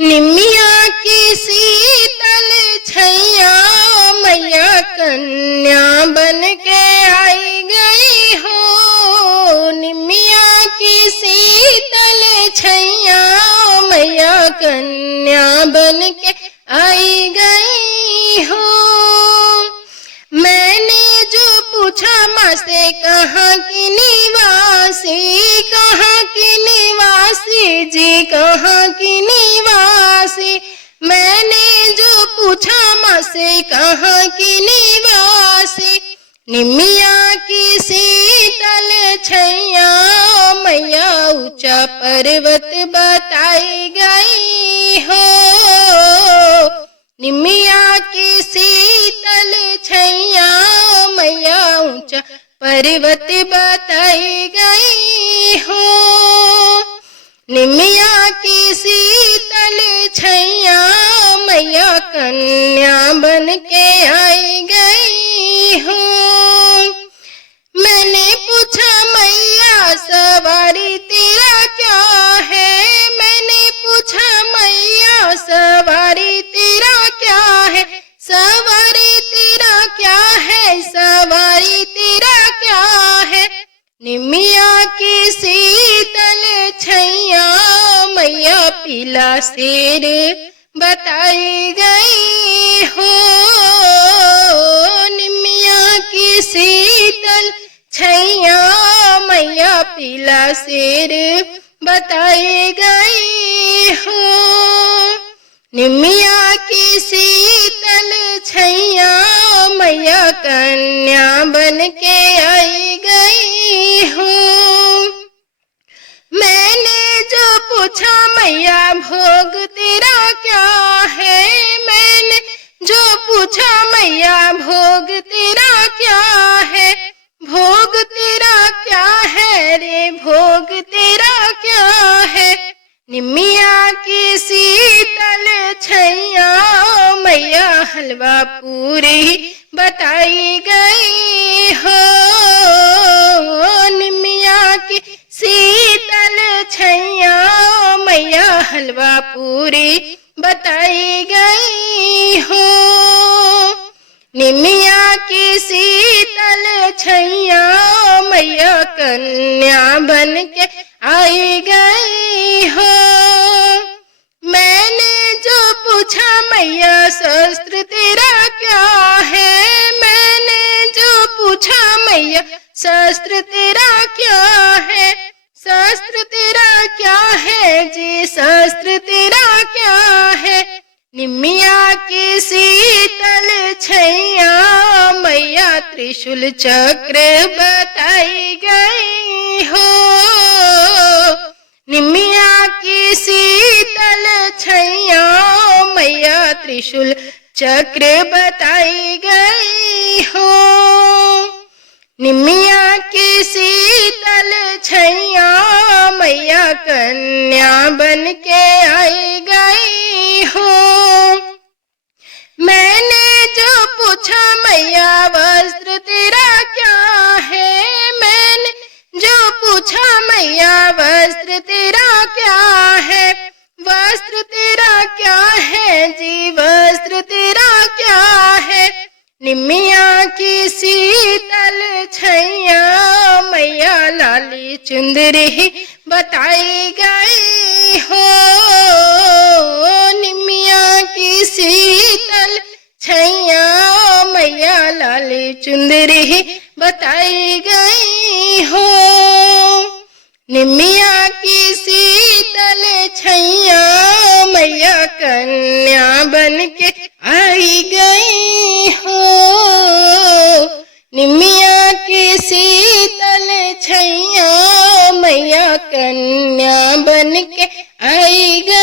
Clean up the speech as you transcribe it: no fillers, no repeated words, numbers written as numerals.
निमिया की शीतल छैया मैया कन्या बन के आई गई हो। निमिया की शीतल छैया मैया कन्या बन के आई गई हो। मैंने जो पूछा माँ से कहाँ की निवासी, कहाँ की निवासी जी, कहाँ की निवासी। मैंने जो पूछा माँ से कहाँ की निवासी। निमिया की शीतल छैया मैया ऊंचा पर्वत बताई गई हो। निमिया की शीतल छैया मैया ऊंचा पर्वत बताई गई हो। निमिया की शीतल छैया मैया कन्या बन के आई गई हो। मैंने पूछा मैया सवारी तेरा क्या है। मैंने पूछा मैया सवारी तेरा क्या है। सवारी तेरा क्या है, सवारी तेरा क्या है। निमिया की शीतल छैया मैया पीला शेर बताई गई हो। निमिया की शीतल छैया मैया पीला शेर बताई गई हो। निमिया की शीतल छैया मैया कन्या बन के आई गई हो। मैंने जो पूछा मैया भोग तेरा क्या है। मैंने जो पूछा मैया भोग तेरा क्या है। भोग तेरा क्या है रे, भोग तेरा क्या है। निमिया की शीतल छैया मैया हलवा पूरी बताई गई हो। निमिया की शीतल छैया मैया हलवा पूरी बताई गई हो। निमिया की शीतल छैया मैया कन्या बन के आई गई हो। मैंने जो पूछा मैया शस्त्र तेरा क्या है। मैंने जो पूछा मैया शस्त्र तेरा क्या है। शस्त्र तेरा क्या है जी, शस्त्र तेरा क्या है। निमिया की शीतल छैया मैया त्रिशूल चक्र बताई गई हो। निमिया की शीतल छैया मैया त्रिशूल चक्र बताई गई हो। निमिया की शीतल छैया मैया कन्या बन के आई गई हो। मैंने जो पूछा मैया वस्त्र तेरा क्या है। मैंने जो पूछा मैया वस्त्र तेरा क्या है। वस्त्र तेरा क्या है जी, वस्त्र तेरा क्या है। निमिया की शीतल छैया मैया लाली चुंदरी बताई गई हो। निमिया की शीतल छैया मैया लाली चुंदरी बताई गई हो। निमिया की शीतल छैया मैया कन्या बन के आई गई हो। निमिया की शीतल छैया मैया कन्या बन के आई गई।